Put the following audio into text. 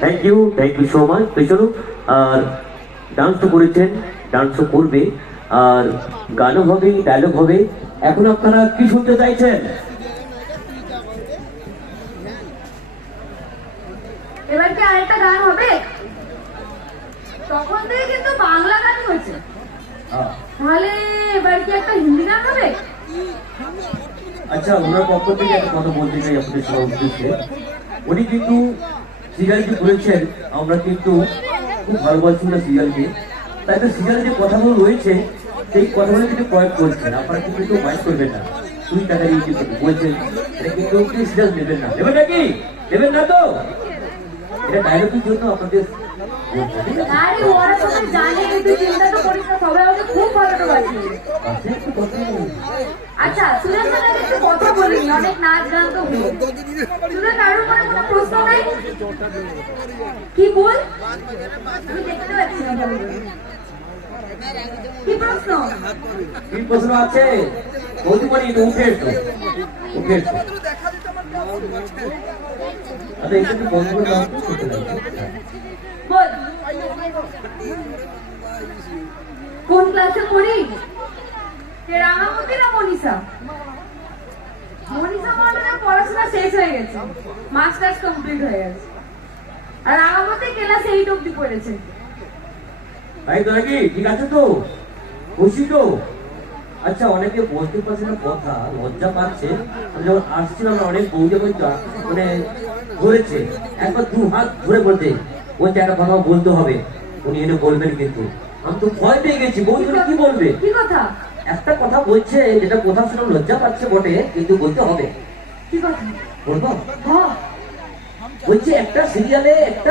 Thank you so much. তো চলো, আর dance তো করেছেন, ডান্স তো করবে, আর গানও হবে, ডায়লগ হবে। এখন আপনারা কি শুনতে চাইছেন? এবার কি আরেকটা গান হবে? তখন থেকে কিন্তু বাংলা গান হয়েছে, তাহলে এবার কি একটা হিন্দি গান হবে? আচ্ছা, ওনার পক্ষ থেকে একটা কথা বলতে চাই আপনাদের সবার উদ্দেশ্যে। উনি কিন্তু সিরিয়ালটি করেছেন, আমরা কিন্তু খুব ভালোবাসি না সিরিয়ালকে, তাই তো সিরিয়াল যে কথাগুলো রয়েছে সেই কথাগুলো কিন্তু প্রয়োগ করছেন। আপনারা কিন্তু কেউ মাইন্ড করবেন না, তুই টাকা দিয়ে কিন্তু বলছেন, এটা কিন্তু সিরিয়াল দেবেন না, দেবেন নাকি? দেবেন না তো? এটা ডায়লগের জন্য আপনাদের বলছে, ঠিক আছে? আরে ওরা সবাই জানে, তুই চিন্তা তো করিস না, সবাই আমাকে খুব ভালো বাজে। আচ্ছা, একটু কথা বলুন। আচ্ছা, সুরেশ দাদা একটু কথা বলিনি, অনেক নাচ গান তো হলো। সুরেশ, কারোর মনে কোনো প্রশ্ন নাই? কি বল? আমি দেখতে পাচ্ছি না ভালো করে। কি প্রশ্ন? কি প্রশ্ন আছে? বলতে পারি, উঠে এসো, উঠে এসো। আচ্ছা, এটা একটু বন্ধ করে দাও তো, করতে দাও। বল, কোন ক্লাসে পড়ি? রাঙামতি না মনীষা? মনীষা মন্ডলের পড়াশোনা শেষ হয়ে গেছে, মাস্টার্স কমপ্লিট হয়ে গেছে, আর রাঙামতি ক্লাস 8 অব্দি পড়েছে। তাই তো নাকি? ঠিক আছে তো, খুশি তো? আচ্ছা, অনেকে বলতে পারছে না কথা, লজ্জা পাচ্ছে। আমি যখন আসছিলাম না, অনেক বউ যখন মানে ধরেছে, একবার দু হাত ধরে বলতে, বলছে একটা কথা বলতে হবে, উনি এনে বলবেন কিন্তু। আমি তো ভয় পেয়ে গেছি, বউ তুমি কি বলবে? কি কথা? একটা কথা বলছে, যেটা কথা শুনে লজ্জা পাচ্ছে বটে, কিন্তু বলতে হবে। কি কথা? বলবো? হ্যাঁ। বলছে একটা সিরিয়ালে একটা